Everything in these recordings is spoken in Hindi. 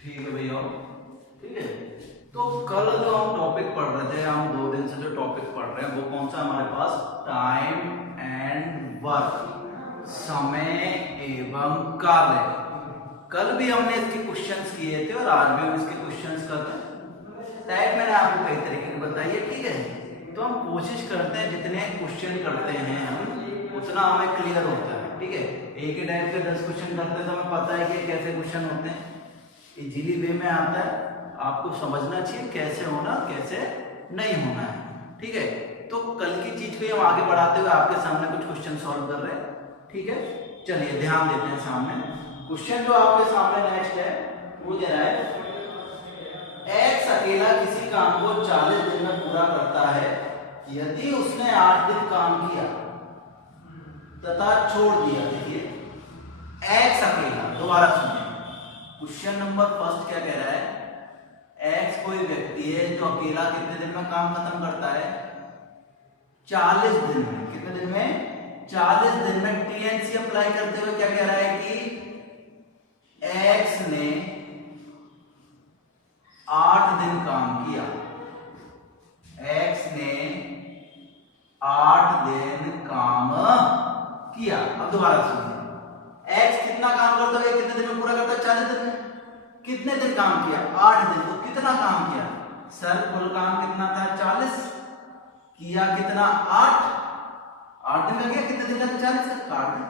ठीक है भैया। ठीक है, तो कल जो हम टॉपिक पढ़ रहे थे, हम 2 दिन से जो टॉपिक पढ़ रहे हैं वो कौन सा हमारे पास, टाइम एंड वर्क, समय एवं कार्य। कल भी हमने इसके क्वेश्चंस किए थे और आज भी हम इसके क्वेश्चंस कर रहे हैं। टाइप मैंने आपको कई तरीके के बताइए। ठीक है, तो हम कोशिश करते हैं जितने क्वेश्चन करते हैं हम उतना हमें क्लियर होता है। ठीक है, एक ही टाइप के 10 क्वेश्चन करते हैं तो हमें पता है कि कैसे क्वेश्चन होते हैं, इजीली वे में आता है। आपको समझना चाहिए कैसे होना कैसे नहीं होना है। ठीक है, तो कल की चीज को हम आगे बढ़ाते हुए आपके सामने कुछ क्वेश्चन सॉल्व कर रहे हैं। ठीक है, चलिए ध्यान देते हैं। सामने क्वेश्चन जो आपके सामने नेक्स्ट है वो दे रहा है, एक्स अकेला किसी काम को 40 दिन में पूरा करता है यदि उसने 8 दिन काम किया तथा छोड़ दिया। देखिए एक्स अकेला, दोबारा सुनिए, क्वेश्चन नंबर फर्स्ट क्या कह रहा है, एक्स कोई व्यक्ति है जो अकेला कितने दिन में काम खत्म करता है, 40 दिन में। कितने दिन में, 40 दिन में। टीएनसी अप्लाई करते हुए क्या कह रहा है कि एक्स ने 8 दिन काम किया, एक्स ने 8 दिन काम किया। अब दोबारा सुनिए, एक्स कितना काम करता है, कितने दिन में पूरा करता है, 40 दिन में। कितने दिन काम किया, 8 दिन। तो कितना काम किया सर, कुल काम कितना था 40, किया कितना 8 दिन लग गया। कितने दिन लगे 40 से काट दें,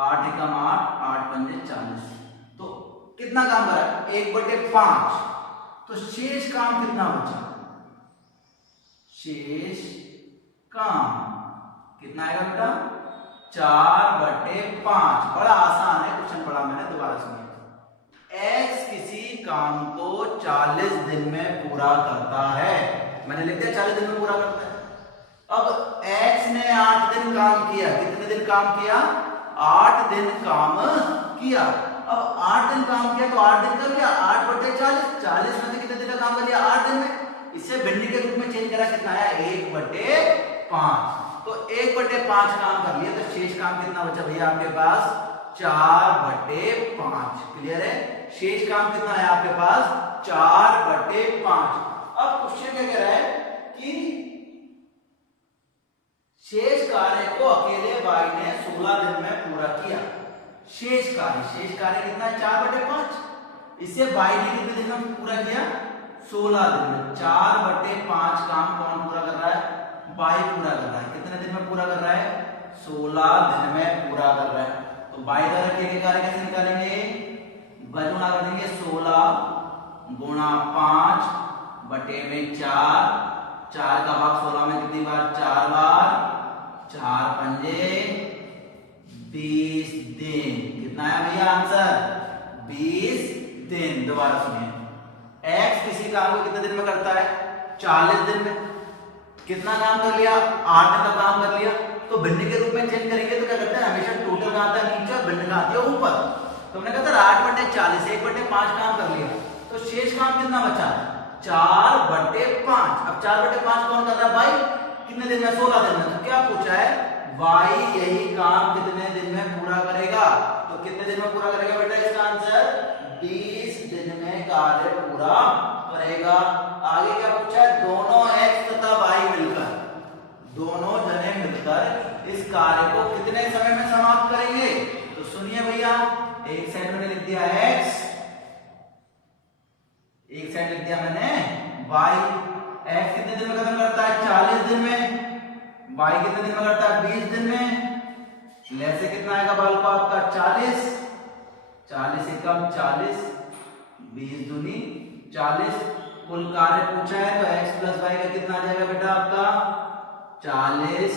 8 एकम 8, 8 पंजे 40। तो कितना काम करा 1/5। तो शेष काम कितना बचा, शेष काम कितना आएगा बेटा, 4/5। बड़ा आसान है क्वेश्चन, पढ़ा मैंने, दोबारा सुनिए। एक्स किसी काम को 40 दिन में पूरा करता है, मैंने लिख दिया 40 दिन में पूरा करता है। अब एक्स ने 8 दिन काम किया, कितने दिन काम किया, 8 दिन काम किया। अब 8 दिन काम किया तो 8 दिन कर लिया, 8/40, 40 में से कितने दिन का काम कर लिया, 8 दिन में। इसे भिन्नी के रूप में चेंज करा, कितना आया 1/5। तो 1/5 काम कर लिया, तो शेष काम कितना बचा भैया आपके पास, 4/5। क्लियर है, शेष काम कितना है आपके पास, 4/5। अब क्वेश्चन क्या कह रहा है कि शेष कार्य को अकेले बाई ने 16 दिन में पूरा किया। शेष कार्य कितना है, 4/5। इससे बाई ने कितने दिन में पूरा किया, 16 दिन में। 4/5 काम कौन पूरा कर रहा है, बाई पूरा कर रहा है। कितने दिन में पूरा कर रहा है, 16 दिन में पूरा कर रहा है। तो बाई द्वारा किए गए कार्य कैसे निकालेंगे, गुणा कर देंगे, 16 गुणा 5/4। 4 का भाग 16 में कितनी बार, 4 बार, 4 पंजे 20 दिन। कितना है भैया आंसर, 20 दिन। दोबारा सुनिए, एक्स किसी काम को कितने दिन में करता है, 40 दिन में। कितना काम कर लिया, 8 दिन का काम कर लिया। तो भिन्न के रूप में चेंज करेंगे तो क्या करते हैं, हमेशा टोटल का आता है नीचे और भिन्न का आता है ऊपर। तो हमने कहा था 8/40, 1/5 काम कर लिया, तो शेष काम कितना बचा, 4/5। अब 4/5 कौन कर रहा है, बाई। कितने दिन में, 16 दिन में। तो क्या पूछा है, बाई यही काम कितने दिन में पूरा करेगा। तो कितने दिन में पूरा करेगा बेटा, इसका आंसर 20 दिन में कार्य पूरा करेगा। आगे क्या पूछा है, दोनों एक्स तथा वाई मिलकर, दोनों जने मिलकर इस कार्य को कितने समय में समाप्त करेंगे। तो सुनिए भैया, एक साइड मैंने लिख दिया एक्स, एक साइड लिख दिया मैंने वाई। एक्स कितने दिन में खत्म करता है, 40 दिन में। वाई कितने दिन में करता है, 20 दिन में। लेसे कितना आएगा बाल को आपका, 40, 40 एकम 40, 20 दूनी 40। कुल कार्य पूछा है तो x प्लस वाई का कितना आ जाएगा बेटा आपका, 40/3,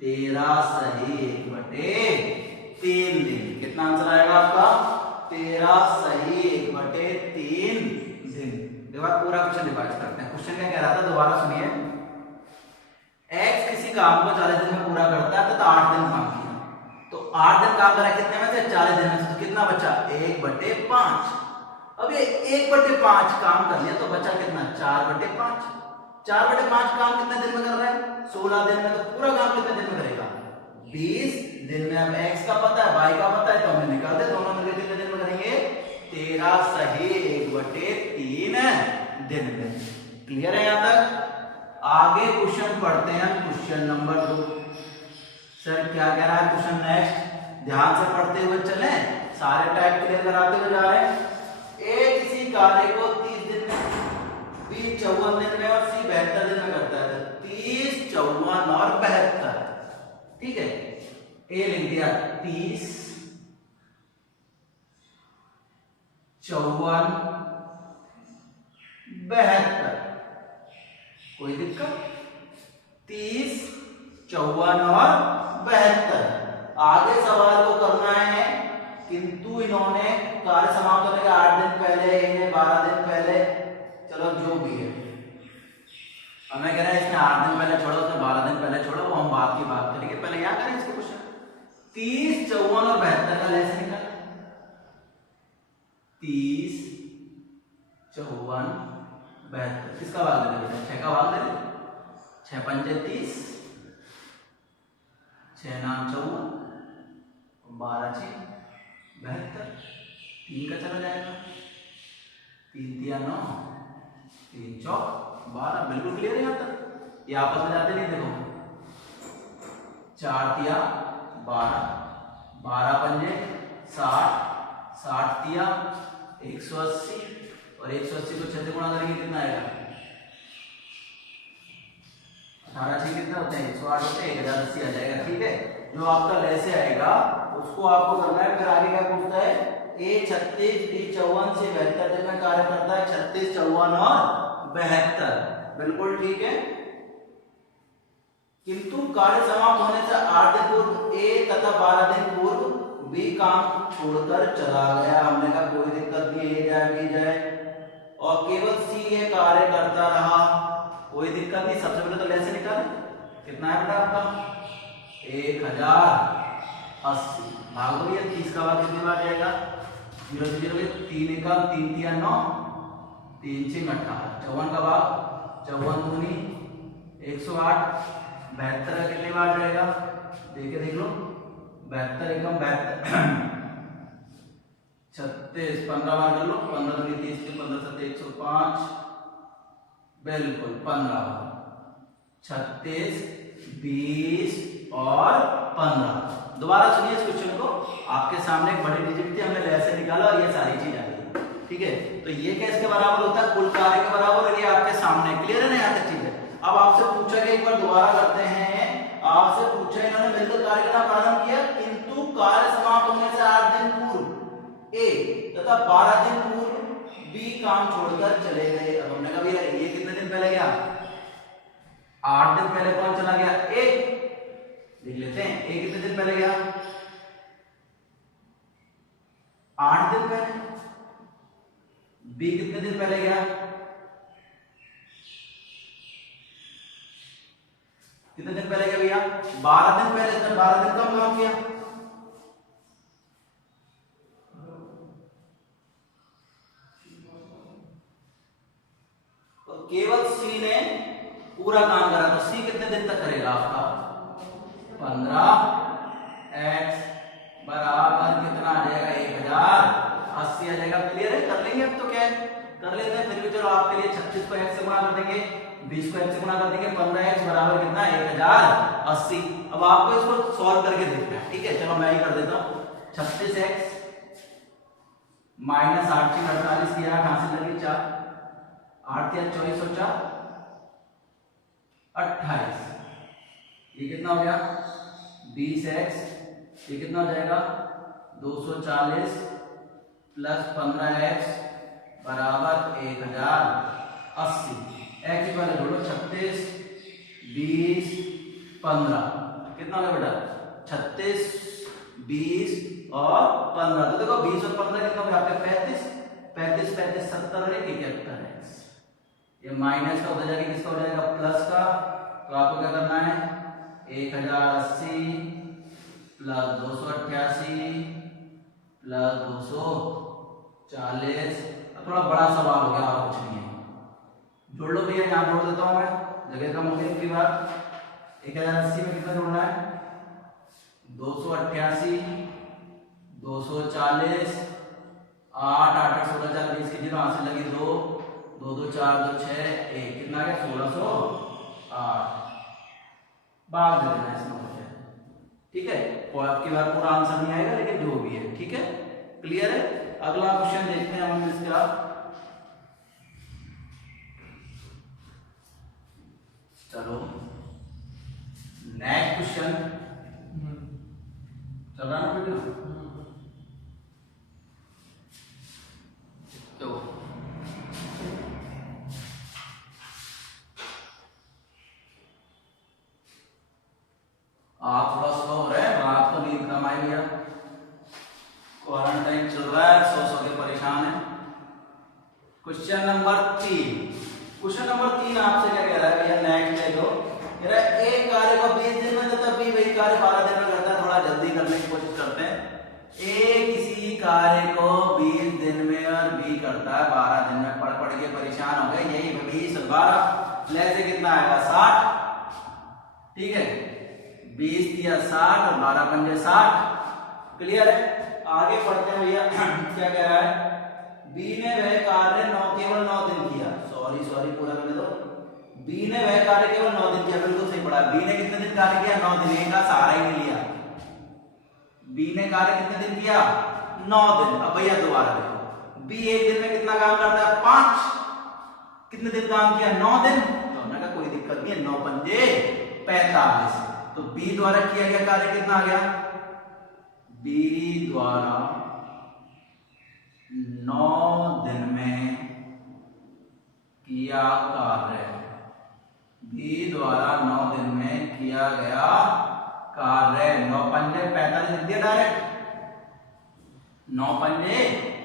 13 सही 1/3 दिन। कितना आंसर आएगा आपका, 13 सही 1/3 दिन। देखो पूरा क्वेश्चन रिवाइज करते हैं। क्वेश्चन क्या कह रहा था, दोबारा सुनिए। x किसी काम को 40 दिन में पूरा करता है तो 8 दिन काम किया, तो 8 दिन काम करा कितने में से, 40 दिन में से। तो कितना बचा, 1/5। अब ये 1/5 काम कर लिया तो बचा कितना, 4/5। 4/5 काम कितने दिन में कर रहा है, 16 दिन में। तो पूरा काम कितने दिन में करेगा, 20 दिन में। अब x का पता है, y का पता है, तो हमें निकाल दे, दोनों मिलकर कितने दिन में करेंगे? 13 सही 1/3 दिन में। क्लियर है यहाँ तक? आगे क्वेश्चन पढ़ते हैं, क्वेश्चन नंबर 2। सर क्या कह रहा है क्वेश्चन नेक्स्ट? ध्यान से पढ़ते हुए चले, सारे टाइप क्लियर कराते हुए जा रहे हैं। ए किसी कार्य को 30 दिन में, बी 54 दिन में और सी 72 दिन में करता है। 30, 54 और 72, ठीक है। ए लिख दिया 30, 54, 72। कोई दिक्कत? 30, 54 और 72। आगे सवाल को करना है, किंतु इन्होंने कार्य समाप्त होने के 8 दिन पहले, इन्हें 12 दिन पहले, चलो जो भी है, हमें कह रहा है इसमें 8 दिन पहले छोड़ो, उसमें 12 दिन पहले छोड़ो, वो हम बात की बात करेंगे। पहले यहाँ करें इसको क्वेश्चन। 30, 54 और 72 का लेस निकाल। 30, 54, 72 किसका भाग ले लेते हैं? 6 का भाग ले लेते हैं। 6 पंजे 30, 6 नाम 54, 12 6 72, 3 का चला जाएगा, 3 तिया 9, 3 चौक 12। बिल्कुल क्लियर है यहाँ तक? ये आपस में जाते नहीं, देखो 4 तिया 12, 12 पंजे 60, 60 तिया 180, और 180 को 6 से गुणा करेंगे कितना आएगा? 18 6 कितना होते हैं? 108 होते हैं, 1080 आ जाएगा। ठीक है, जो आपका लेसे आएगा उसको आपको करना है। फिर आगे क्या पूछता है? ए 36, बी 54 से 72 दिन में कार्य करता है। 36, 54 और 72 बिल्कुल ठीक है। किंतु कार्य समाप्त होने से 8 दिन पूर्व ए तथा 12 दिन पूर्व बी काम छोड़कर चला गया। हमने कहा कोई दिक्कत नहीं, ए जाए बी जाए, और केवल सी ये कार्य करता रहा, कोई दिक्कत नहीं। सबसे पहले तो लेसे निकालें, कितना है बेटा आपका? 1080 भाग दो, ये 30 का भाग कितनी बार जाएगा? 0 से 0 3 एकम 3 तिया 9, 3 6 18। 54 का भाग 54 दूनी 108, 72 का कितनी बार जाएगा? देख लो, 72 एकम 72, 36 15 बार कर लो, 15 दूनी 30, 15 7 105, बिल्कुल 15 बार। 36, 20 और 15। दोबारा सुनिए इस क्वेश्चन को, आपके सामने एक बड़ी डिजिट थी, हमने लेसे निकाला और ये सारी चीज आ गई। ठीक है, तो ये किसके बराबर होता है? कुल कार्य के बराबर, और ये आपके सामने। क्लियर है ना यहाँ तक? चीज है। अब आपसे पूछा गया, एक बार दोबारा करते हैं, आपसे पूछा इन्होंने मिलकर कार्य करना प्रारंभ किया, किंतु कार्य समाप्त होने से 8 दिन पूर्व ए तथा 12 दिन पूर्व बी काम छोड़कर चले गए। अब हमने कहा भैया ये कितने दिन पहले गया? 8 दिन पहले कौन चला गया? ए। देख लेते हैं, ए कितने दिन पहले गया? 8 दिन पहले। बी कितने दिन पहले गया? कितने दिन पहले गया भैया? 12 दिन पहले। इसने 12 दिन कम काम किया। तो केवल सी ने पूरा काम करा, तो सी कितने दिन तक करेगा आपका? 15x बराबर कितना आ जाएगा? 1080 आ जाएगा। क्लियर है? कर लेंगे अब तो, क्या है कर लेते हैं। फिर भी चलो आपके लिए 36 को x से गुणा कर देंगे, 20 को x से गुणा कर देंगे, 15x बराबर कितना? 1080। अब आपको इसको सॉल्व करके देखना है। ठीक है, चलो मैं ही कर देता हूं। 36x माइनस 8 से 48 की 8 हासिल लगी 4, 8 या 24 और 4 28। ये कितना हो गया? 20x। ये कितना हो जाएगा? 240 प्लस 15x बराबर 1080। x की वैल्यू जोड़ो, 36 20 15 कितना हो गया बेटा? 36 20 और 15। तो देखो 20 और 15 कितना हो गया आपके? 35 35 35 70 और 71x। ये माइनस का उधर जाके किसका हो जाएगा? प्लस का। तो आपको क्या करना है? 1080 प्लस 288 प्लस 240। थोड़ा बड़ा सवाल हो गया, और कुछ नहीं है। जोड़ लो भैया, यहाँ जोड़ देता हूं मैं, जगह कम हो गई इतनी बार। 1080 में कितना जोड़ना है? 288, 240, 8 8 16 4 20 की जीरो, से लगी 2 2 2 4 2 6 1, कितना आ गया 1608। भाग दे देना इसमें हो जाए, ठीक है। और आपकी बार पूरा आंसर नहीं आएगा लेकिन जो भी है, ठीक है, क्लियर है। अगला क्वेश्चन देखते हैं हम इसका। चलो नेक्स्ट क्वेश्चन चल रहा है ना वीडियो। तो आप थोड़ा स्लो हो रहे हैं, रात को नींद कम आई भैया, क्वारंटाइन चल रहा है, सो के परेशान है। क्वेश्चन नंबर 3, क्वेश्चन नंबर 3 आपसे क्या कह रहा है भैया, नेक्स्ट है जो कह रहा है एक कार्य को 20 दिन में तब भी वही कार्य 12 दिन में करता है। थोड़ा जल्दी करने की कोशिश करते हैं। ए किसी कार्य को 20 दिन में और बी करता है 12 दिन में। पढ़ पढ़ के परेशान हो गए, यही 20 12 ले से कितना आएगा 60, ठीक है, 20 दिया 60 और 12 पंजे 60, क्लियर है। आगे पढ़ते हैं भैया क्या कह रहा है, बी ने वह कार्य केवल 9 दिन किया, सॉरी पूरा करने दो। बी ने वह कार्य केवल 9 दिन किया, बिल्कुल सही पढ़ा। बी ने कितने दिन कार्य किया 9 दिन, एक का सहारा ही नहीं लिया। बी ने कार्य कितने दिन किया 9 दिन। अब भैया दोबारा देखो, बी एक दिन में कितना काम करता है 5, कितने दिन काम किया 9 दिन, तो हमने कहा कोई दिक्कत नहीं है, 9 पंजे 45। तो बी द्वारा किया गया कार्य कितना आ गया, बी द्वारा 9 दिन में किया कार्य, बी द्वारा 9 दिन में किया गया कार्य, 9 पंजे 45 लिख दिया डायरेक्ट, 9 पंजे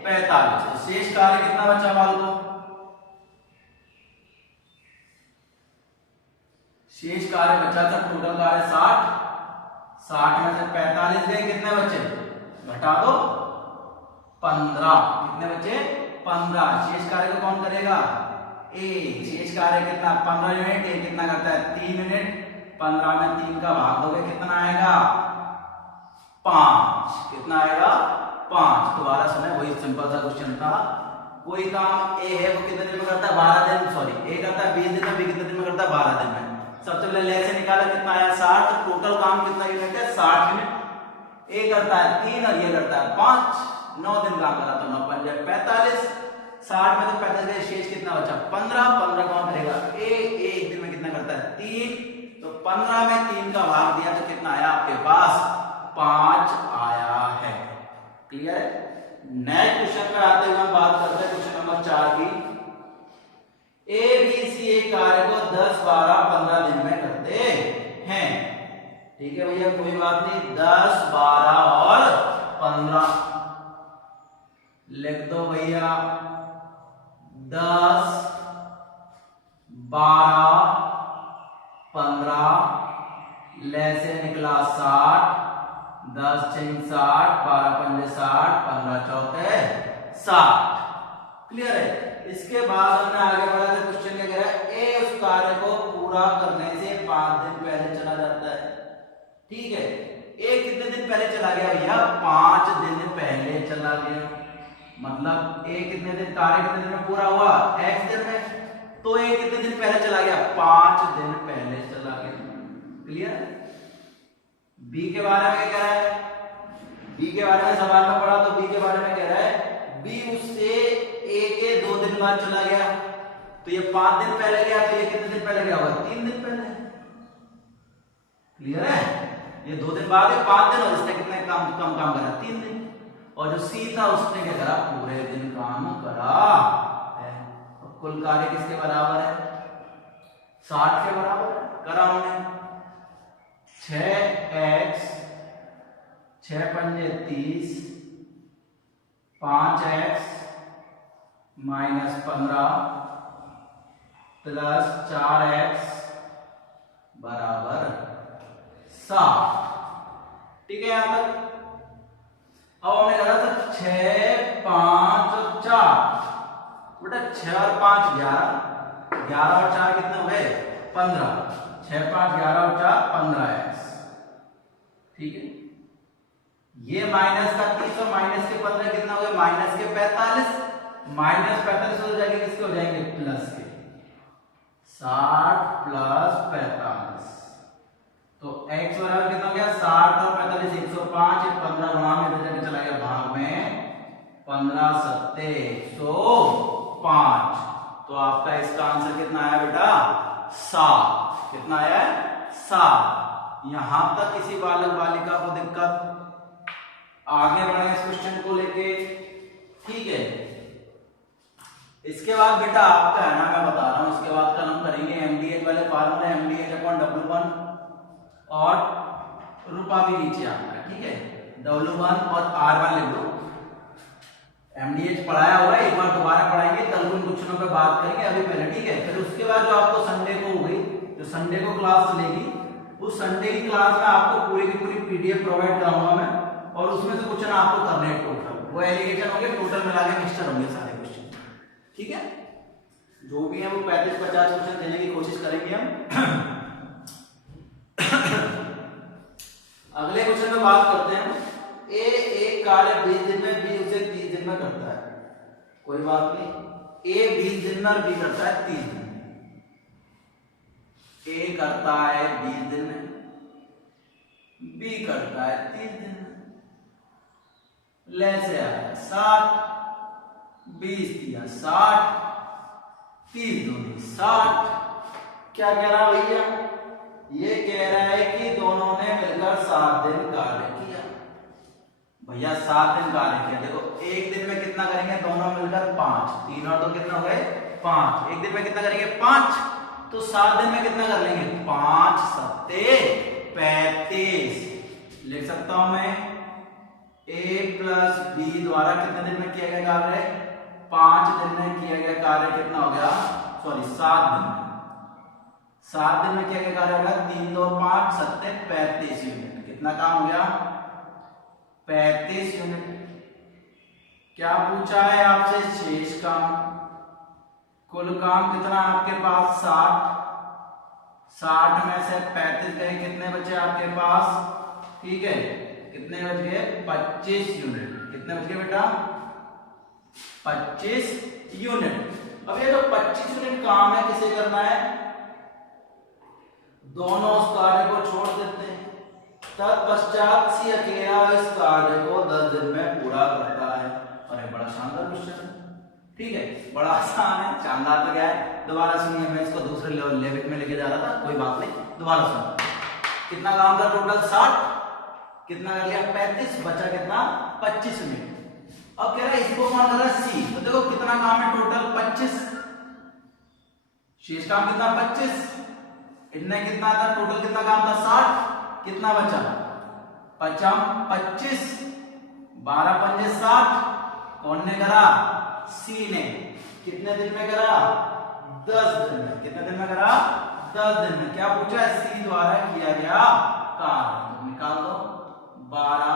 45। शेष कार्य कितना बचा बाल को, शेष कार्य बचा था, टोटल कार्य 60 में से 45 गए, कितने बचे घटा दो 15, कितने बचे 15। शेष कार्य को कौन करेगा ए, शेष कार्य कितना 15 यूनिट, ये कितना करता है 3 यूनिट, 15 में 3 का भाग दोगे कितना आएगा 5, कितना आएगा 5। दोबारा सुने, वही सिंपल सा क्वेश्चन था। कोई काम ए है वो कितने दिन में करता है 12 दिन, सॉरी ए करता है 20 दिन में, बी कितने दिन में करता है 12 दिन में। सबसे पहले ले से निकाला कितना आया 60, तो टोटल काम कितना यूनिट है 60 यूनिट। ए करता है 3 और ये करता है 5, 9 दिन काम करा तो 9 पंजे 45, 60 में तो 45 गए, शेष कितना बचा 15 कौन करेगा ए, एक दिन में कितना करता है 3, तो 15 में 3 का भाग दिया तो कितना आया आपके पास 5 आया है, क्लियर है। नेक्स्ट क्वेश्चन पे आते हुए हम बात करते हैं क्वेश्चन नंबर 4 की। ए बी सी एक कार्य को 10 12 15 दिन में करते हैं, ठीक है भैया, कोई बात नहीं, 10 12 और 15 लिख दो भैया, 10 12 15 ले से निकला 60, 10 6 60, 12 पंजे 60, 15 चौथे 60, क्लियर है। इसके बाद हमने आगे बढ़ा था, क्वेश्चन क्या कह रहा है, ए उस कार्य को पूरा करने से 5 दिन पहले चला जाता है, ठीक है। ए कितने दिन पहले चला गया भैया 5 दिन पहले चला गया, मतलब ए कितने दिन कार्य कितने दिन में पूरा हुआ x दिन में, तो ए कितने दिन पहले चला गया 5 दिन पहले चला गया, क्लियर। बी के बारे में क्या कह रहा है, बी के बारे में सवाल में पढ़ा, तो बी के बारे में कह रहा है बी उससे ए के 2 दिन बाद चला गया, तो ये 5 दिन पहले गया, तो ये कितने दिन पहले गया होगा 3 दिन पहले, क्लियर है। ये 2 दिन बाद है, 5 दिन, और इसने कितने कम काम करा 3 दिन, और जो सी था उसने क्या करा पूरे दिन काम करा है। तो कुल कार्य किसके बराबर है 60 के बराबर है, करा हमने 6x 6 पंजे 30, 5x - 15 प्लस 4x बराबर 60, ठीक है। यहां तक अब हमने करा था 6 5 और 4, बेटा 6 और 5 11, 11 और 4 कितने हो गए 15, 6 5 11 और 4 15x, ठीक है। ये माइनस का 30 और माइनस के 15 कितना हो गया, माइनस के 45, माइनस 45 हो जाएंगे, किसके हो जाएंगे, प्लस के। 60 प्लस 45, तो x बराबर कितना हो गया, 60 और 45 105, 15 गुणा में इधर जाके चला गया भाग में, 15 सत्ते 105, तो आपका इसका आंसर कितना आया बेटा, 7। कितना आया, 7। यहां तक किसी बालक बालिका को दिक्कत, आगे बढ़े इस क्वेश्चन को लेके, ठीक है। इसके बाद बेटा आपका है ना, मैं बता रहा हूं, इसके बाद कल हम करेंगे एमडीएच वाले फार्मूले, एमडीएच अपॉन W1, और रूपा भी नीचे आता है, ठीक है, W1 और R1 लिख दो। एमडीएच पढ़ाया हुआ है, एक बार दोबारा पढ़ाएंगे, कल उन क्वेश्चनों पे बात करेंगे, अभी पहले, ठीक है। फिर उसके बाद जो आपको संडे को होगी, जो संडे को क्लास चलेगी, उस संडे की क्लास में आपको पूरी की पूरी पीडीएफ प्रोवाइड कराऊंगा मैं, और उसमें से क्वेश्चन आपको करने हैं टोटल, वो एलिगेशन होंगे, टोटल मिला के मिक्सचर होंगे सारे क्वेश्चन, ठीक है। जो भी है वो 35-50 क्वेश्चन देने की कोशिश करेंगे हम। अगले क्वेश्चन में बात करते हैं, ए एक कार्य 20 दिन में, बी उसे 30 दिन में करता है, कोई बात नहीं, ए 20 दिन में और बी करता है 30 दिन में। ए करता है 20 दिन में, बी करता है 30 दिन में। ले से आया 60, 20 दिया 60, 30 दूनी 60। क्या कह रहा भैया, ये कह रहा है कि दोनों ने मिलकर 7 दिन कार्य किया। भैया 7 दिन कार्य किया, देखो एक दिन में कितना करेंगे, दोनों मिलकर 5, 3 और 2 कितना हो गए, 5। एक दिन में कितना करेंगे, 5, तो 7 दिन में कितना कर लेंगे, 5 सत्ते 35। लिख सकता हूं मैं, ए प्लस बी द्वारा कितने दिन में किया गया कार्य, 5 दिन में किया गया कार्य कितना हो गया, सॉरी 7 दिन में, 7 दिन में किया गया कार्य होगा 3 2 5 सत्ते 35 यूनिट। कितना काम हो गया, 35 यूनिट। क्या पूछा है आपसे, शेष काम, कुल काम कितना आपके पास 60, 60 में से 35 गए, कितने बचे आपके पास, ठीक है, कितने बच गए, 25 यूनिट। कितने बच गए बेटा, 25 यूनिट। अब ये जो 25 यूनिट काम है किसे करना है, दोनों उस कार्य को छोड़ देते हैं, तत्पश्चात सी अकेला इस कार्य को 10 दिन में पूरा करता है। और एक बड़ा शानदार क्वेश्चन, ठीक है, बड़ा आसान है, शानदार तो क्या है, दोबारा सुनिए, मैं इसको दूसरे लेवल में लेके जा रहा था, कोई बात नहीं, दोबारा सुनिए। कितना काम था टोटल, 60, कितना कर लिया 35, बचा कितना 25 यूनिट। अब कह रहा है इसको कौन कर रहा है, सी, तो देखो कितना काम है टोटल 25, शेष काम कितना 25, इनने कितना था टोटल, कितना काम था 60, कितना बचा 25, 12 पंजे 60, कौन ने करा, सी ने। कितने दिन में करा, 10 दिन में। कितने दिन में करा, 10 दिन में। क्या पूछा है, सी द्वारा किया गया कार्य, तो निकाल दो, 12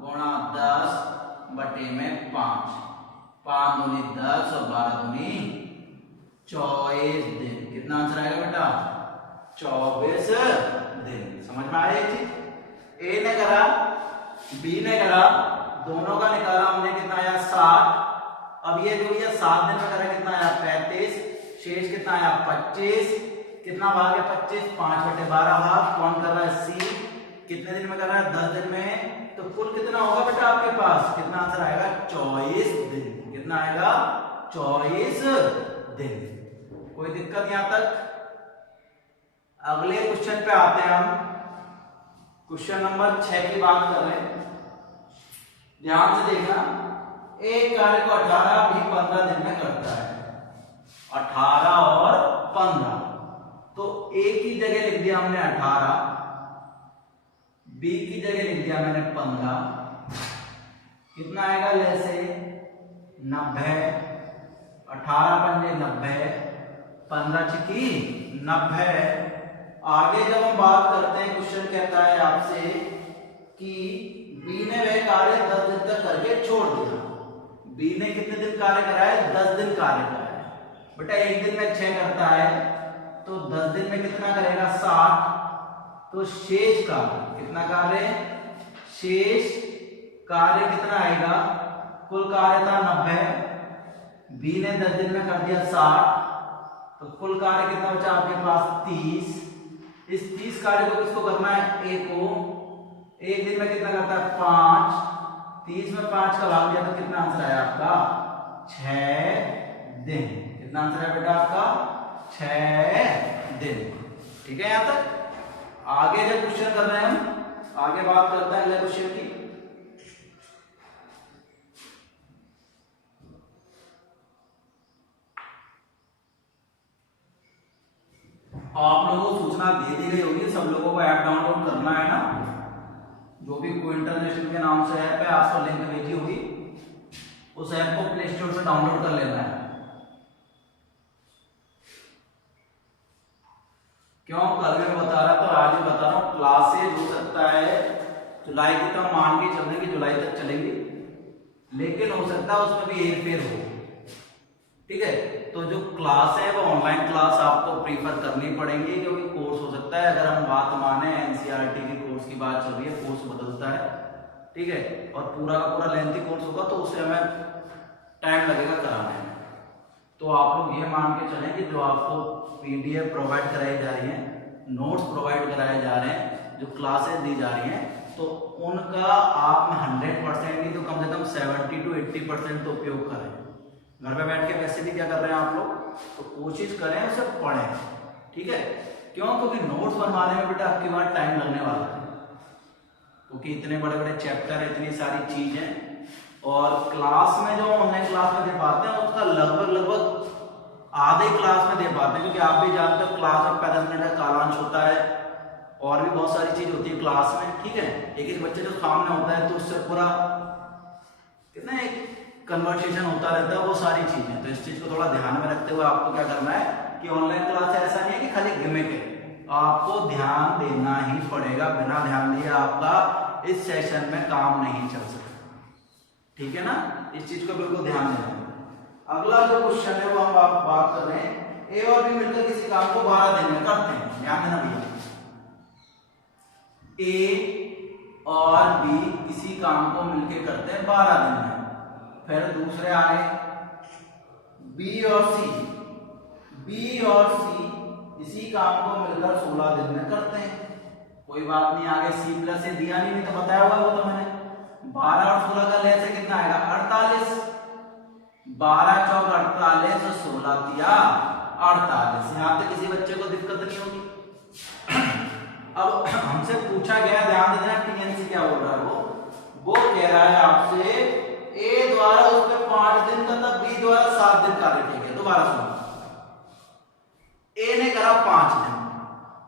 गुणा 10 बटे में 5, 5 दूनी 10 और 12 दूनी 24 दिन। कितना आंसर आएगा बेटा, 24 दिन। समझ में आया ये चीज, ए ने करा, बी ने करा, दोनों का निकाला हमने, कितना आया 60। अब ये जो ये 7 दिन में करा, कितना आया 35, शेष कितना आया 25, कितना भाग है 25, 5 बटे 12 भाग, कौन कर रहा है, सी। कितने दिन में कर रहा है, 10 दिन में, तो कुल कितना होगा बेटा आपके पास, कितना आंसर आएगा 24 दिन। कितना आएगा 24 दिन। कोई दिक्कत यहां तक। अगले क्वेश्चन पे आते हैं हम, क्वेश्चन नंबर 6 की बात कर रहे हैं, ध्यान से देखना। एक कार्य को 18 भी 15 दिन में करता है, 18 और 15, तो ए की जगह लिख दिया हमने 18, बी की जगह लिख दिया मैंने 15। कितना आएगा, जैसे 90, 18 पंजे 90, 15 छिकी 90। आगे जब हम बात करते हैं, क्वेश्चन कहता है आपसे कि बी ने वह कार्य 10 दिन तक करके छोड़ दिया। बी ने कितने दिन कार्य करा है, 10 दिन कार्य करा है। बेटा एक दिन में 6 करता है, तो 10 दिन में कितना करेगा 60, तो शेष का कितना कार्य, शेष कार्य कितना आएगा, कुल कार्य था 90, बी ने 10 दिन में कर दिया 60, तो कुल कार्य कितना बचा आपके पास 30। इस 30 कार्य को किसको करना है, ए को। एक दिन में कितना करता है 5, 30 में 5 का भाग दिया तो कितना आंसर आया आपका 6 दिन। कितना आंसर है बेटा आपका 6 दिन। ठीक है, यहां तक। आगे जो क्वेश्चन कर रहे हैं हम, आगे बात करते हैं अगले क्वेश्चन की। आप लोगों को सूचना दे दी गई होगी, सब लोगों को ऐप डाउनलोड करना है ना। जो भी कोई इंटरनेशनल के नाम से ऐप है, आपको लिंक भेजी होगी, उस ऐप को प्ले स्टोर से डाउनलोड कर लेना है। क्यों कल मैं बता रहा तो आज भी बता रहा हूँ, क्लासेज हो सकता है जुलाई की, तो मान के चलने की जुलाई तक चलेंगी, लेकिन हो सकता है उसमें भी एक फेर हो। ठीक है, तो जो क्लास है वो ऑनलाइन क्लास आपको प्रीफर करनी पड़ेगी, क्योंकि कोर्स हो सकता है, अगर हम बात माने एनसीईआरटी के कोर्स की बात चल रही है, कोर्स बदलता है। ठीक है, और पूरा का पूरा लेंथी कोर्स होगा तो उससे हमें टाइम लगेगा कराने में। तो आप लोग ये मान के चलें कि जो आपको पीडीएफ प्रोवाइड कराई जा रही है, नोट्स प्रोवाइड कराए जा रहे हैं, जो क्लासेस दी जा रही हैं, तो उनका आप 100% नहीं तो कम से कम 70 to 80% तो उपयोग करें। घर पे बैठ के वैसे भी क्या कर रहे हैं आप लोग, तो कोशिश करें उसे पढ़ें। ठीक है, क्यों, क्योंकि नोट्स बनवाने में बेटा आपके बाद टाइम लगने वाला है, क्योंकि इतने बड़े बड़े चैप्टर है, इतनी सारी चीज है, और क्लास में जो ऑनलाइन क्लास में दे पाते हैं उसका लगभग आधे क्लास में दे पाते हैं, क्योंकि आप भी जानते हो क्लास में 45 मिनट का कालांश होता है, और भी बहुत सारी चीज होती है क्लास में। ठीक है, एक बच्चे जो सामने होता है तो उससे पूरा कितना एक कन्वर्सेशन होता रहता है, वो सारी चीजें। तो इस चीज को थोड़ा ध्यान में रखते हुए आपको क्या करना है कि ऑनलाइन क्लास ऐसा नहीं है कि खाली गिमिक है, आपको ध्यान देना ही पड़ेगा। बिना ध्यान दिए आपका इस सेशन में काम नहीं चल सकता। ठीक है ना, इस चीज को बिल्कुल ध्यान देना। अगला जो क्वेश्चन है वो हम बात कर रहे हैं, ए और बी मिलकर किसी काम को 12 दिन में करते हैं। ध्यान देना भैया, ए और बी किसी काम को मिलकर करते हैं 12 दिन में। फिर दूसरे आए बी और सी, बी और सी इसी काम को मिलकर 16 दिन में करते हैं। कोई बात नहीं, आगे सी प्लस से दिया नहीं तो बताया हुआ वो तो मैंने। 12 और 16 का ले से कितना आएगा 48, 12 चौक 48 और 16 तिया 48। यहां तक किसी बच्चे को दिक्कत नहीं होगी। अब हमसे पूछा गया, ध्यान देना टीएनसी क्या बोल रहा है, वो कह रहा है आपसे ए द्वारा उस पर 5 दिन का था, बी द्वारा 7 दिन कार्य किया गया। दोबारा सुनो, ए ने करा 5 दिन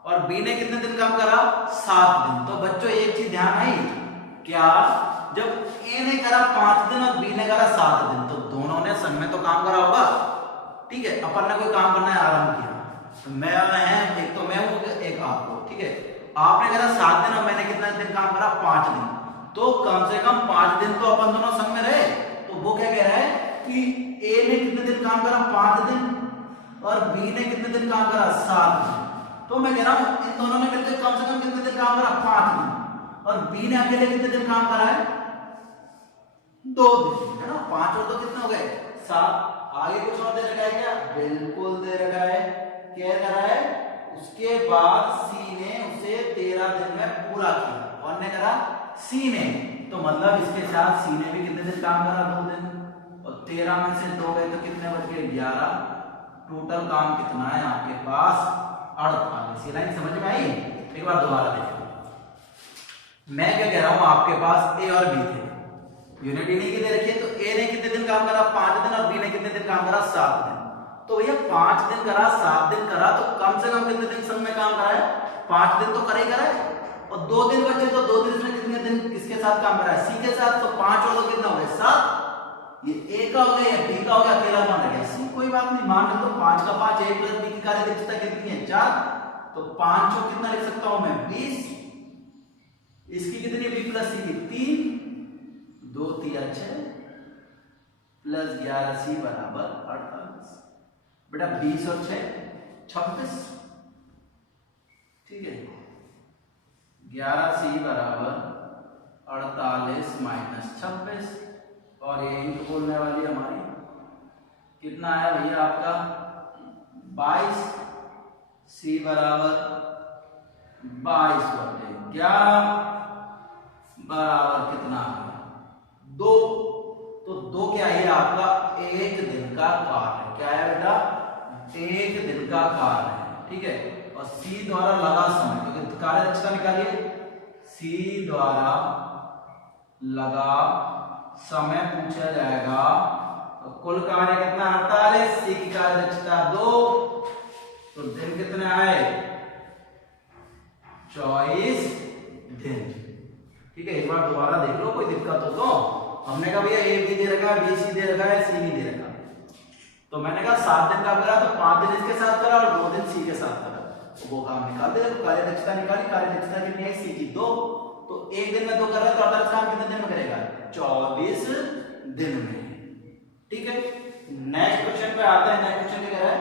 और बी ने कितने दिन काम करा 7 दिन। तो बच्चों एक चीज ध्यान आई क्या, जब ए ने करा 5 दिन और बी ने करा 7 दिन, तो दोनों ने संग में तो काम करा होगा। ठीक है, अपन ने कोई काम करना है आराम किया, तो मैं है एक तो मैं हूं एक आप हो। ठीक है, आपने करा 7 दिन और मैंने कितना दिन काम करा 5 दिन, तो कम से कम 5 दिन तो अपन दोनों संग में रहे। तो वो क्या कह रहा है कि ए ने कितने दिन काम करा 5 दिन और बी ने कितने दिन काम करा 7 दिन। तो मैं कह रहा हूं इन दोनों ने मिलकर कम से कम कितने दिन काम करा 5 दिन, और बी ने अकेले कितने दिन काम करा है 2 दिन, है ना। 5 और 2 कितने हो गए 7। आगे कुछ और दे रखा है क्या, बिल्कुल दे रखा है। क्या कर रहा है, उसके बाद सी ने उसे 13 दिन में पूरा किया, कौन ने करा सी ने। तो मतलब इसके साथ सी ने भी कितने दिन काम करा 2 दिन, और 13 में से 2 गए तो कितने बच गए 11। टोटल काम कितना है आपके पास 48। ये लाइन समझ में आई। एक बार दोबारा देखो, मैं क्या कह रहा हूं, आपके पास ए और बी थे, यूनिट इन्हीं की दे रखी है, तो ए ने कितने दिन काम करा 5 दिन और बी ने कितने दिन काम करा 7 दिन। तो भैया 5 दिन करा 7 दिन करा, तो कम से कम कितने दिन संग में काम करा है 5 दिन तो करे करा है, और 2 दिन बचे तो 2 दिन इसमें कितने दिन किसके साथ काम करा है सी के साथ। तो 5 और 2 कितना हो गया 7। ये ए का हो गया या बी का हो गया, अकेला कौन रह गया सी। कोई बात नहीं, मान लो 5 का 5 ए प्लस बी की कार्य दक्षता कितनी है 4, तो 5 को कितना लिख सकता हूं मैं 20। इसकी कितनी बी प्लस सी की 3, 2 3 6 प्लस 11 सी बराबर 48। बेटा 20 और 6 26। ठीक है, 11 सी बराबर 48 माइनस 26, और ये इंक बोलने वाली हमारी कितना है भैया आपका 22, सी बराबर 22/11 बराबर कितना है 2। तो 2 क्या है आपका 1 दिन का कार्य। क्या है बेटा 1 दिन का कार्य है, ठीक है। और सी द्वारा लगा समय, क्योंकि कार्य दक्षता निकालिए, सी द्वारा लगा समय पूछा जाएगा। तो कुल कार्य कितना 48, सी की कार्य दक्षता 2, तो दिन कितने आए 24 दिन, ठीक है। एक बार दोबारा देख लो, कोई दिक्कत हो तो। हमने कहा भैया ए बी दे रखा है, बी सी दे रखा है, सी नहीं दे रखा, तो मैंने कहा 7 दिन का करा तो 5 दिन इसके साथ करा और 2 दिन सी के साथ करा, तो वो काम निकाल दे। तो कार्य दक्षता निकाली, कार्य दक्षता कितनी है सी की 2, तो 1 दिन में 2 कर रहा है तो 48 काम कितने दिन में करेगा 24 दिन में, ठीक है। नेक्स्ट क्वेश्चन पे आते हैं। नेक्स्ट क्वेश्चन क्या कह रहा है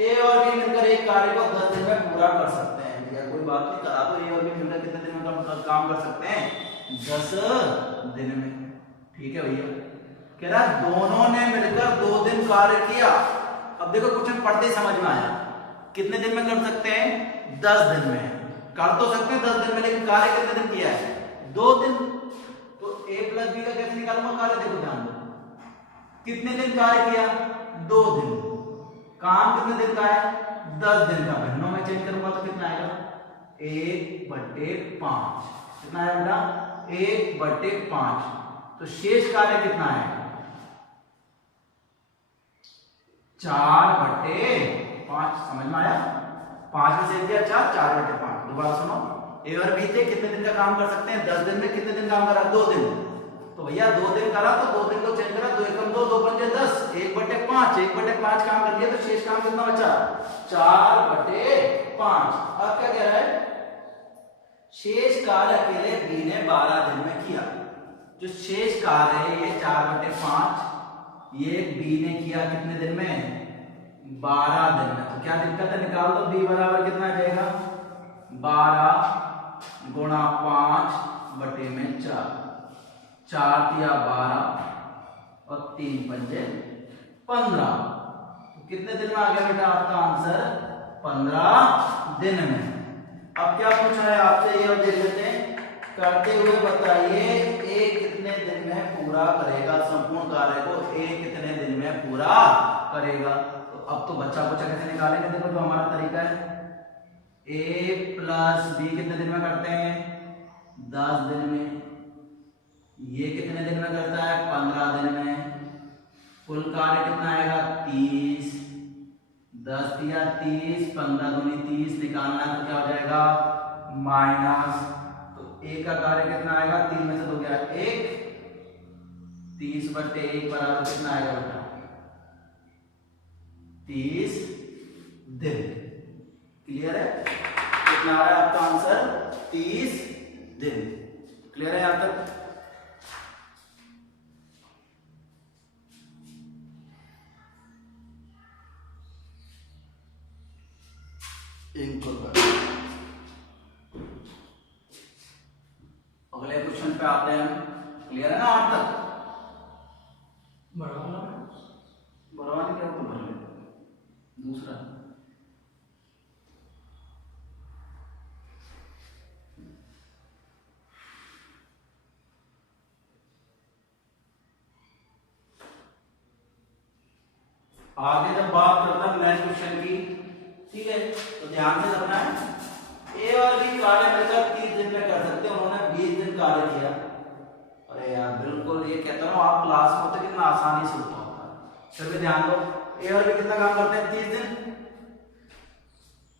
ए और बी मिलकर एक कार्य को 10 दिन में पूरा कर सकते हैं। भैया कोई बात नहीं, करा तो ए और बी मिलकर कितने दिन में काम कर सकते हैं 10 दिन में, ठीक है भैया। कह रहा दोनों ने मिलकर 2 दिन कार्य किया। अब देखो क्वेश्चन पढ़ते ही समझ में आया, कितने दिन में कर सकते हैं 10 दिन में। कर तो सकते हैं 10 दिन में, लेकिन कार्य कितने दिन किया है 2 दिन। तो a प्लस बी का कैसे निकालूंगा कार्य, देखो ध्यान दो, कितने दिन कार्य किया 2 दिन, काम कितने दिन का है 10 दिन का। भिन्नों में चेंज करूंगा तो कितना आएगा 1/5, कितना है बेटा 1/5। तो शेष कार्य कितना है 4/5, समझ में आया। 5 में से दिया 4, 4/5। दोबारा सुनो, ए और बी थे, कितने दिन का काम कर सकते हैं 10 दिन में। कितने दिन काम करा 2 दिन, तो भैया 2 दिन करा तो 2 दिन को चेंज करा, 2 एकम 2, 2 पंजे 10, 1/5, 1/5 काम कर लिया, तो शेष काम कितना बचा 4/5। अब क्या कह रहा है शेष कार्य अकेले बी ने 12 दिन में किया। जो शेष कार्य है ये 4/5 ये बी ने किया कितने दिन में 12 दिन में। तो क्या दिक्कत है, निकाल दो। बी बराबर कितना आ जाएगा 12 गुणा 5/4, 4 तिया 12 और 3 पंजे 15। तो कितने दिन में आ गया बेटा आपका आंसर 15 दिन में। अब क्या पूछा है आपसे, ये देख लेते हैं। करते हुए बताइए ए कितने दिन में पूरा करेगा संपूर्ण कार्य को, ए कितने दिन में पूरा करेगा। तो अब तो बच्चा बच्चा कैसे निकालेंगे, देखो जो हमारा तरीका है ए प्लस बी कितने दिन में करते हैं 10 दिन में, ये कितने दिन में करता है 15 दिन में। कुल कार्य कितना आएगा 30, 10 दिया 30, 15 दूनी 30 निकालना है तो क्या हो जाएगा माइनस। तो ए का कार्य कितना आएगा 3 में से 2 गया 1, 30/1 बराबर कितना आएगा बेटा 30 दिन। क्लियर है, कितना आ रहा है आपका आंसर 30 दिन। क्लियर है यहां तक। अगले क्वेश्चन पे आते हैं हम। क्लियर है ना आज तक। बढ़वाने क्या तो भर ले दूसरा। आगे जब बात करता हूं नेक्स्ट क्वेश्चन की, ठीक है, तो ध्यान से रखना है। ए और बी कार्य मिलकर 30 दिन में कर सकते हैं, उन्होंने 20 दिन कार्य किया। अरे यार बिल्कुल ये कहता हूं आप क्लास में तो कितना आसानी से होता है। फिर भी ध्यान दो, ए और बी कितना काम करते हैं 30 दिन।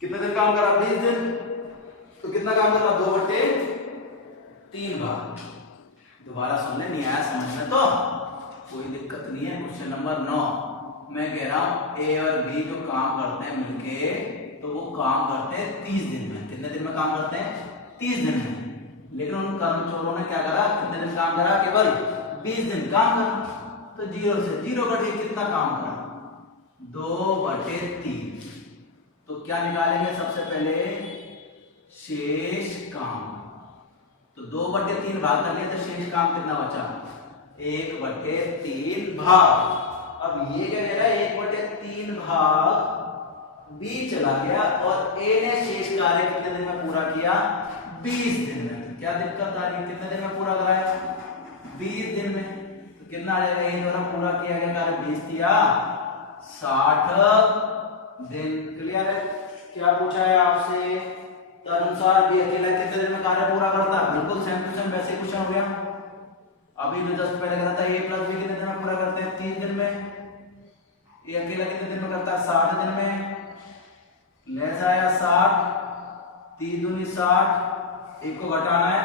कितने दिन काम करा 20 दिन, तो कितना काम करा 2/3 बार। दोबारा सुनने नहीं आया समझ में तो कोई दिक्कत नहीं है। क्वेश्चन नंबर 9 मैं कह रहा हूं ए और बी जो काम करते हैं मिलके, तो वो काम करते हैं 30 दिन में। कितने दिन में काम करते हैं 30 दिन में। लेकिन उन कर्मचोरों ने क्या करा, कितने दिन काम करा केवल 20 दिन काम करा। तो 0 से 0 घटे कितना काम करा 2/3। तो क्या निकालेंगे सबसे पहले शेष काम। तो 2/3 भाग कर लिया तो शेष काम कितना बचा? 1/3 भाग। अब ये क्या कह रहा है? 1/3 भाग B चला गया और A ने शेष कार्य कितने दिन में पूरा किया? 20 दिन में। क्या दिक्कत आ रही है? कितने दिन में पूरा कराया? 20 दिन में। तो कितना आ जाएगा? A द्वारा पूरा किया गया कार्य 20 दिया 60 दिन। क्लियर है? क्या पूछा है आपसे? तदनुसार B अकेला कितने दिन में कार्य पूरा करता है? बिल्कुल सेम टू सेम वैसे क्वेश्चन हो गया। अभी जो जस्ट पहले करा था A + B कितने दिन में पूरा करते हैं? 30 दिन में। ये अकेला कितने दिन में करता है? 60 दिन में। लेस आया 60, 3 दूनी 60, एक को घटाना है,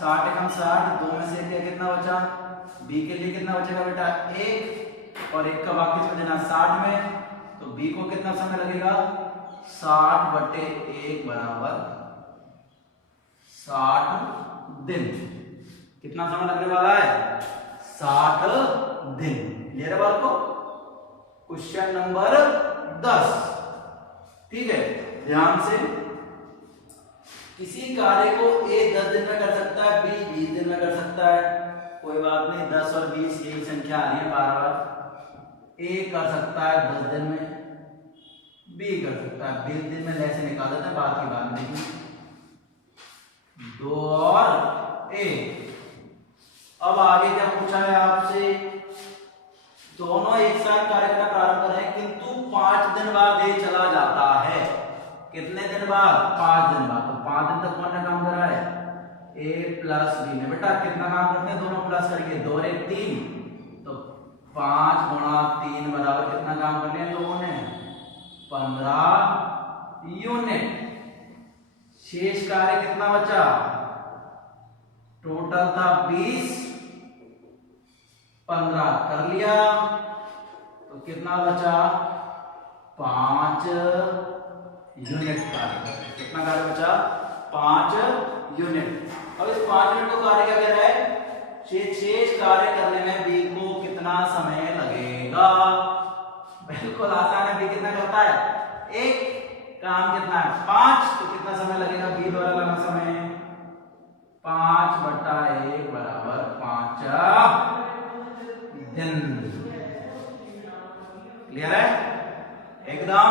60 एकम 60, 2 में से कितना बचा? B के लिए कितना बचेगा बेटा? 1 और 1 का भाग किसमें देना? 60 में। तो B को कितना समय लगेगा? 60/1 बराबर 60 दिन। कितना समय लगने वाला है? 60 दिन। क्लियर है बात को? Question number 10। ठीक है, ध्यान से। किसी कार्य को A 10 दिन में कर सकता है, B 20 दिन में कर सकता है। कोई बात नहीं, 10 और 20 यही संख्या आ रही है बार बार। A कर सकता है 10 दिन में, B कर सकता है 20 दिन में। ऐसे निकाल देते हैं, बात की बात नहीं। 2 और 1। अब आगे क्या पूछा है आपसे? दोनों एक साथ कार्य करना प्रारंभ कर रहे हैं, किंतु 5 दिन बाद ये चला जाता है। कितने दिन बाद? 5 दिन बाद। तो 5 दिन तक कौन ने काम करा है? A + B ने। बेटा कितना काम करते हैं? दोनों प्लस करिए, 2 और 1 3। तो 5 × 3 बराबर कितना काम कर लिया लोगों ने? 15 यूनिट। शेष कार्य कितना बचा? टोटल था 20, 15 कर लिया तो कितना बचा? 5 यूनिट कार्य। कितना कार्य बचा? 5 यूनिट। अब इस 5 यूनिट को कार्य क्या कह रहा है? शेष कार्य करने में B को कितना समय लगेगा? बिल्कुल आसान है। B कितना करता है? 1। काम कितना है? 5। तो कितना समय लगेगा B द्वारा लगा समय? 5/1 बराबर 5 दिन। क्लियर है? एकदम।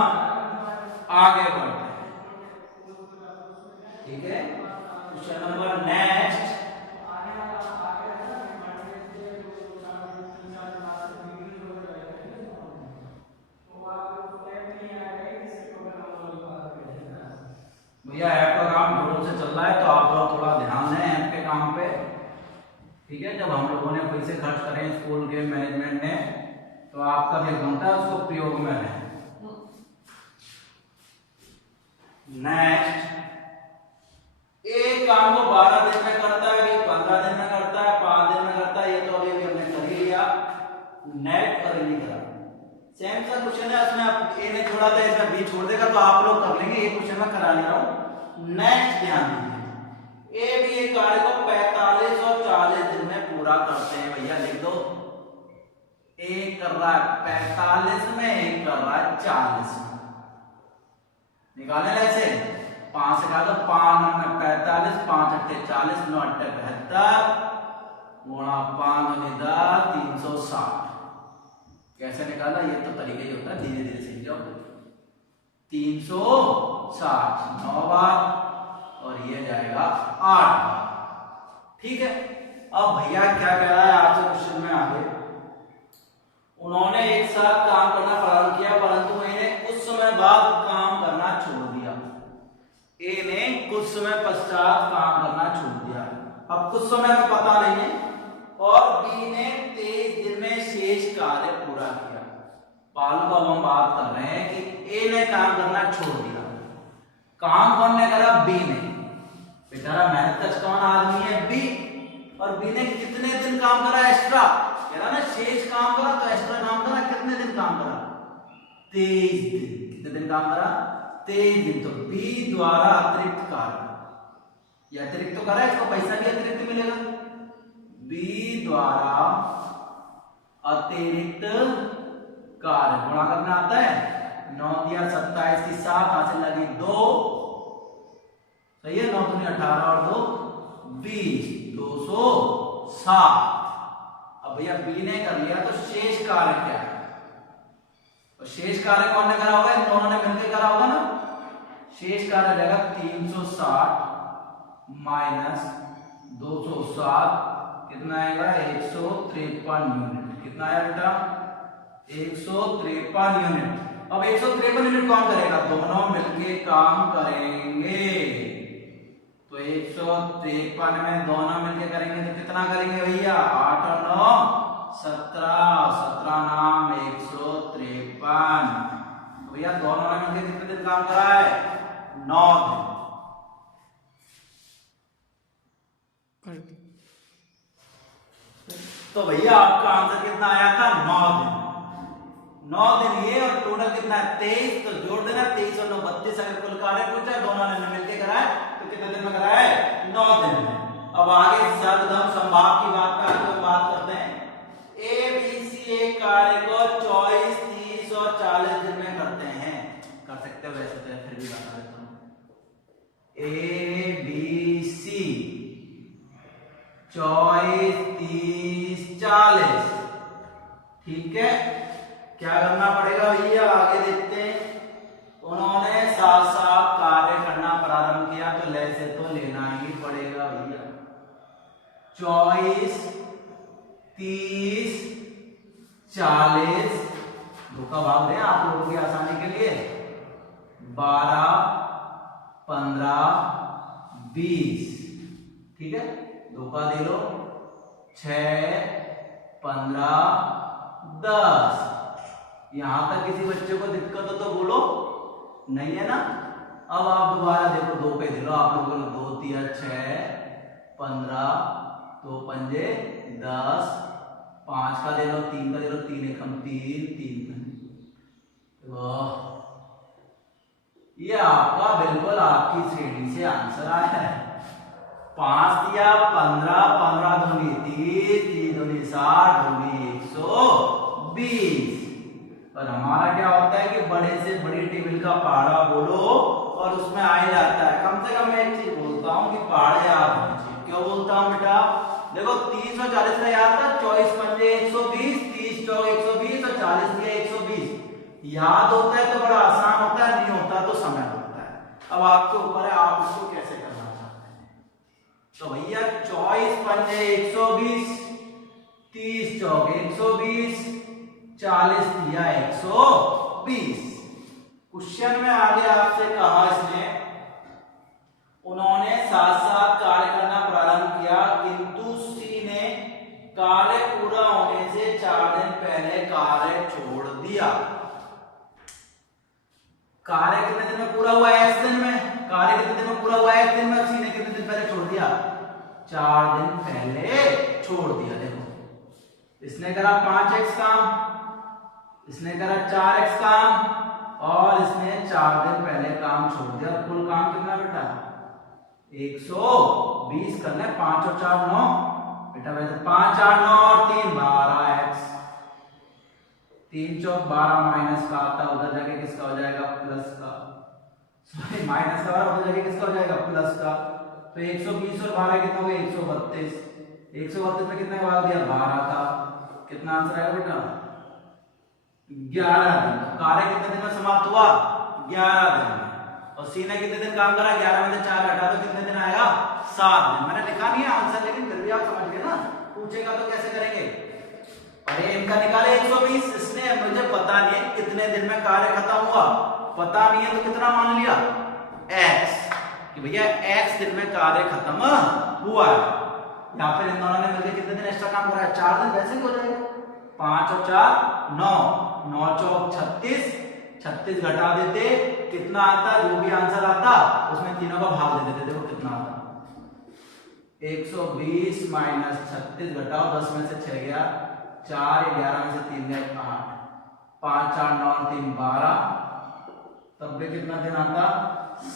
आगे बढ़ते हैं। ठीक है, क्वेश्चन नंबर नेक्स्ट। भैया ऐप का काम जोरों से चल रहा है, तो आप लोग थोड़ा ध्यान दें ऐप के काम पे। ठीक है, जब हम लोगों ने पैसे खर्च करें स्कूल के मैनेजमेंट ने, तो आपका भी बनता है उसको प्रयोग में है। नेक्स्ट, एक काम को 12 दिन में करता है, 15 दिन में करता है, 5 दिन में करता है, ये तो अभी हमने कर ही लिया। नेट और नहीं करा। सेम सा क्वेश्चन है, उसमें आप ए ने छोड़ा था, इसमें बी छोड़ देगा, तो आप लोग कर लेंगे। ये क्वेश्चन मैं करा ले रहा हूं। नेक्स्ट ध्यान दीजिए, ए बी एक कार्य को 45 और 40 दिन में पूरा करते हैं। भैया लिख दो, एक कर रहा है 45 में, एक कर रहा है 40 में। निकालने ऐसे 5 से काटो, 5 9 45, 5 8 40, 9 8 72 गुणा 5 9 10 360। कैसे निकाला? ये तो तरीका ही होता है, धीरे धीरे सीख जाओ। 360 9 बार और ये जाएगा 8 बार। ठीक है, अब भैया क्या कह रहा है आपसे क्वेश्चन में आगे? उन्होंने एक साथ काम करना प्रारंभ किया, परंतु मैंने कुछ समय बाद काम करना छोड़ दिया। ए ने कुछ समय पश्चात काम करना छोड़ दिया। अब कुछ समय में पता नहीं है, और बी ने 23 दिन में शेष कार्य पूरा किया। पाल को अब हम बात कर रहे हैं कि ए ने काम करना छोड़ दिया। काम कौन ने करा? बी ने। बेचारा मेहनत कौन आदमी है? बी। और बी ने कितने दिन काम करा एक्स्ट्रा? कह रहा ना शेष काम करा, तो एक्स्ट्रा काम करा। कितने दिन काम करा? 23 दिन। कितने दिन काम करा? 23 दिन। तो बी द्वारा अतिरिक्त कार्य, ये अतिरिक्त तो करा है, इसको पैसा भी अतिरिक्त मिलेगा। बी द्वारा अतिरिक्त कार्य गुणा करना आता है। 9 दिया 27 की 7 हाथ से लगी 2, सही है। 9 दूनी 18 और 2 220, 260। अब भैया बी ने कर लिया तो शेष कार्य क्या है? तो शेष कार्य कौन ने करा होगा? इन दोनों ने मिलकर करा होगा ना। शेष कार्य रहेगा 360 माइनस 260, कितना आएगा? 153 यूनिट। कितना आया बेटा? 153 यूनिट। अब 153 यूनिट कौन करेगा? दोनों मिलके काम करेंगे। तो 153 में दोनों मिलके करेंगे तो कितना करेंगे भैया? 8 और 9 17, 17 नाम 153। तो भैया दोनों ने मिलके कितने दिन काम करा है? 9 दिन। तो भैया आपका आंसर कितना आया था? 9 दिन। 9 दिन ये और टोटल कितना है? 23। तो जोड़ देना 23 और 9 32। अगर कुल कार्य पूछा दोनों ने मिलकर कराया तो कितने दिन में कराया है? 9 दिन में। अब आगे सर्वधर्म संभाग की बात पे हम बात करते हैं। ए बी सी एक कार्य को 24, 30 और 40 दिन में करते हैं। कर सकते हो वैसे तो, फिर भी बता देता हूं। A B C 24, 30, 40। ठीक है, क्या करना पड़ेगा भैया? आगे देखते हैं। उन्होंने साथ साथ कार्य करना प्रारंभ किया तो ले से तो लेना ही पड़ेगा भैया। 24, 30, 40 दो का भाग दें आप लोगों की आसानी के लिए। 12, 15, 20। ठीक है, दो का दे लो। 6, 15, 10। यहां तक किसी बच्चे को दिक्कत हो तो बोलो, नहीं है ना? अब आप दोबारा देखो, 2 पे दे लो आप लोगों को। 2 3 6 15, 2 पंजे 10, 5 का दे लो, 3 का दे लो, 3 एकम 3, 3। ये आपका बिल्कुल आपकी श्रेणी से आंसर आया है। 5 दिया 15, 15 दूनी 30, 30 दूनी 60, दूनी 120। और हमारा क्या होता है कि बड़े से बड़ी टेबल का पहाड़ा बोलो और उसमें आ ही जाता है। कम से कम मैं एक चीज बोलता हूँ कि पहाड़े याद होने चाहिए। क्यों बोलता हूँ बेटा? देखो 30 और 40 का याद था। 24 पंजे 120, 30 चौक 120 और 40 दिया 120। याद होता है तो बड़ा आसान होता है, नहीं होता तो समय लगता है। अब आपके ऊपर है, आप इसको कैसे करना चाहते हैं। तो भैया 24 पंजे 120, 30 चौक 120, 40 दिया 120। क्वेश्चन में आगे आपसे कहा इसने, उन्होंने साथ साथ कार्य करना प्रारंभ किया किंतु सी ने कार्य पूरा होने से 4 दिन पहले कार्य छोड़ दिया। कार्य कितने दिन में पूरा हुआ? x दिन में। कार्य कितने दिन में पूरा हुआ? x दिन में। सी ने कितने दिन पहले छोड़ दिया? 4 दिन पहले छोड़ दिया। देखो, इसने करा 5x काम, इसने करा 4x काम और इसने 4 दिन पहले काम छोड़ दिया। कुल काम कितना बेटा? 120 करना है। 5 और 4 9 बेटा। वैसे 5 4 9 और 3 12x। 3 चौक 12 माइनस का आता, उधर जाके किसका हो जाएगा? प्लस का। सॉरी, माइनस का उधर जाके किसका हो जाएगा? प्लस का। तो 120 और 12 कितना हो गया? 132। 132 में कितना भाग दिया? 12 का। कितना आंसर आएगा बेटा? 11 दिन। कार्य कितने दिन में समाप्त हुआ? 11 दिन में। और सी ने कितने दिन काम करा? 11 में से 4 घटा दो, कितने दिन आएगा? 7 दिन। मैंने लिखा नहीं है आंसर, लेकिन फिर भी आप समझ गए ना। पूछेगा तो कैसे करेंगे? अरे इनका निकाले 120। इसने मुझे पता नहीं है कितने दिन में कार्य खत्म हुआ, पता नहीं है तो कितना मान लिया? x, कि भैया x दिन में कार्य खत्म हुआ है। यहाँ पर इन दोनों ने मिलकर कितने दिन एक्स्ट्रा काम करा है? 4 दिन। वैसे ही हो जाएगा। 5 और 4 9, 9 चौक 36, 36 घटा देते, कितना आता? जो भी आंसर आता उसमें तीनों का भाग दे देते। देखो कितना आता? 120 माइनस 36 घटाओ, 10 में से 6 गया 4, 11 में से 3 गया 8, 5 4 9 3 12, तब भी कितना दिन आता?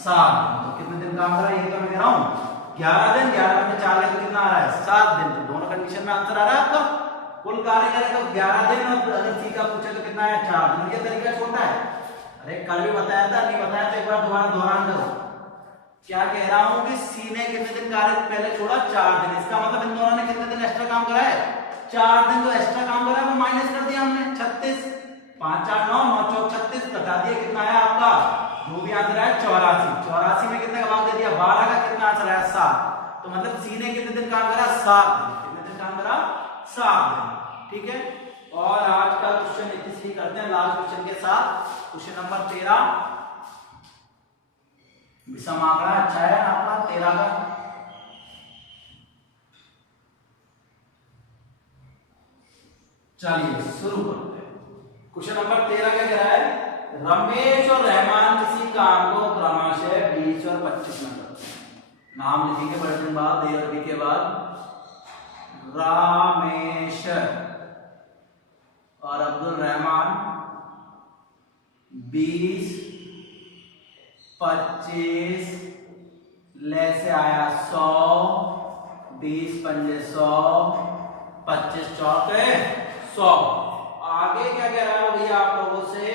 7 दिन। तो कितने दिन काम करा? ये तो मैं कह रहा हूँ 11 दिन। 11 में 4 तो कितना आ रहा है? 7 दिन। तो दोनों कंडीशन में आंसर आ रहा है आपका। कुल कार्य करें तो 11 दिन और अगर सी का पूछे तो कितना है? 4 दिन। ये तरीका छोटा है। अरे कल भी बताया था, नहीं बताया तो एक बार दोबारा दोहरान करो। क्या कह रहा हूं कि सी ने कितने दिन कार्य पहले छोड़ा, 4 दिन। इसका मतलब इन दोनों ने कितने दिन एक्स्ट्रा काम करा है, 4 दिन। तो एक्स्ट्रा काम करा है वो माइनस कर दिया हमने, 36। 5 4 9 9 4 36 घटा दिया, कितना आया आपका जो भी आंसर है 84। 84 में कितने का भाग दे दिया, 12 का कितना आंसर आया 7। तो मतलब सी ने कितने दिन काम करा, 7 दिन। कितने दिन काम करा, 7 दिन। ठीक है, और आज का क्वेश्चन इसलिए करते हैं लास्ट क्वेश्चन के साथ। क्वेश्चन नंबर 13, विषम आंकड़ा अच्छा है आपका 13 का। चलिए शुरू करते हैं। क्वेश्चन नंबर 13 क्या कह रहा है, रमेश और रहमान किसी काम को क्रमशः 20 और 25 में करते हैं। नाम लिखेंगे बड़े दिन बाद, ए और बी के बाद। रमेश और अब्दुल रहमान 20 25 ले से आया 100, 20 पंजे 100, 25 चौके 100। आगे क्या कह रहा है भैया आप लोगों से,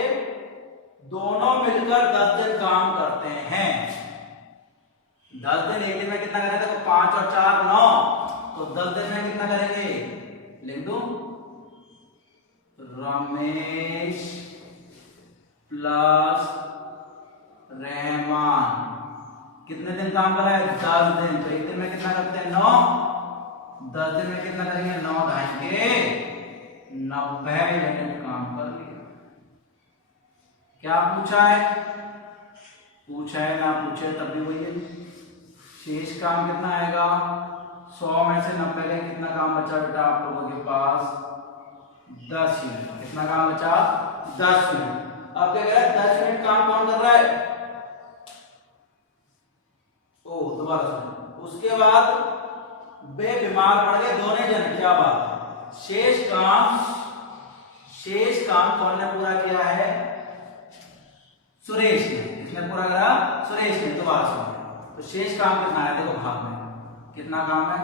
दोनों मिलकर 10 दिन काम करते हैं। 10 दिन, एक दिन में कितना करेंगे, तो 5 और 4 9, तो 10 दिन में कितना करेंगे, लिख दूं रमेश प्लस रहमान कितने दिन काम करा है, 10 दिन। तो एक दिन में कितना करते हैं 9, 10 दिन में कितना करेंगे 9 घाएंगे 90 यूनिट काम कर लिया। क्या पूछा है, पूछा है ना पूछे तब भी वही है। शेष काम कितना आएगा, 100 में से 90 गए, कितना काम बचा बेटा आप लोगों के पास, 10 यूनिट। कितना काम बचा, 10 यूनिट। अब क्या कह रहा है, 10 यूनिट काम कौन कर रहा है, दोबारा सुनो। उसके बाद वे बीमार पड़ गए दोनों जन, क्या बात है, शेष काम कौन ने पूरा किया है, सुरेश ने। किसने पूरा करा, सुरेश ने। दोबारा सुनो, तो शेष काम कितना है, देखो भाग में कितना काम है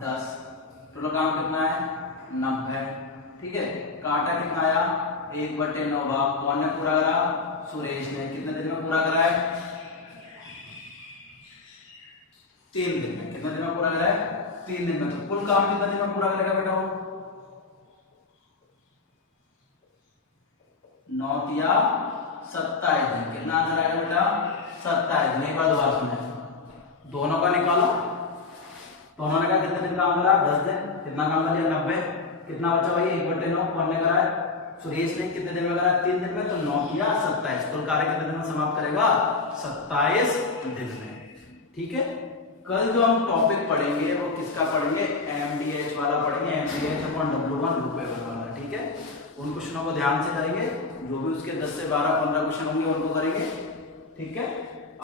10, टोटल काम कितना है 90। ठीक है, काटा कितना आया 1/9 भाग कौन ने पूरा करा, सुरेश ने। कितने दिन में पूरा करा है, 3 दिन में। कितने दिन में पूरा करा है, 3 दिन में। तो कुल काम कितने दिन में पूरा करेगा बेटा वो, 9 या 27 दिन। कितना आंसर आएगा बेटा, 27 दिन। एक बार दोबारा सुने, दोनों का निकालो। दोनों ने कहा कितने दिन काम करा, 10 दिन। कितना काम कर लिया 90, कितना बचा भाई 1/9 कौन ने करा है, सुरेश ने। कितने दिन में करा, 3 दिन में। तो 9 या 27, कुल कार्य कितने दिन में समाप्त करेगा, 27 दिन में। ठीक है, कल जो हम टॉपिक पढ़ेंगे वो किसका पढ़ेंगे, एमडीएच वाला पढ़ेंगे, MDH upon W1 group paper वाला। ठीक है, उन क्वेश्चनों को ध्यान से करेंगे, जो भी उसके 10 से 12 15 क्वेश्चन होंगे उनको करेंगे। ठीक है,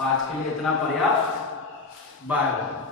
आज के लिए इतना पर्याप्त। Bye bye.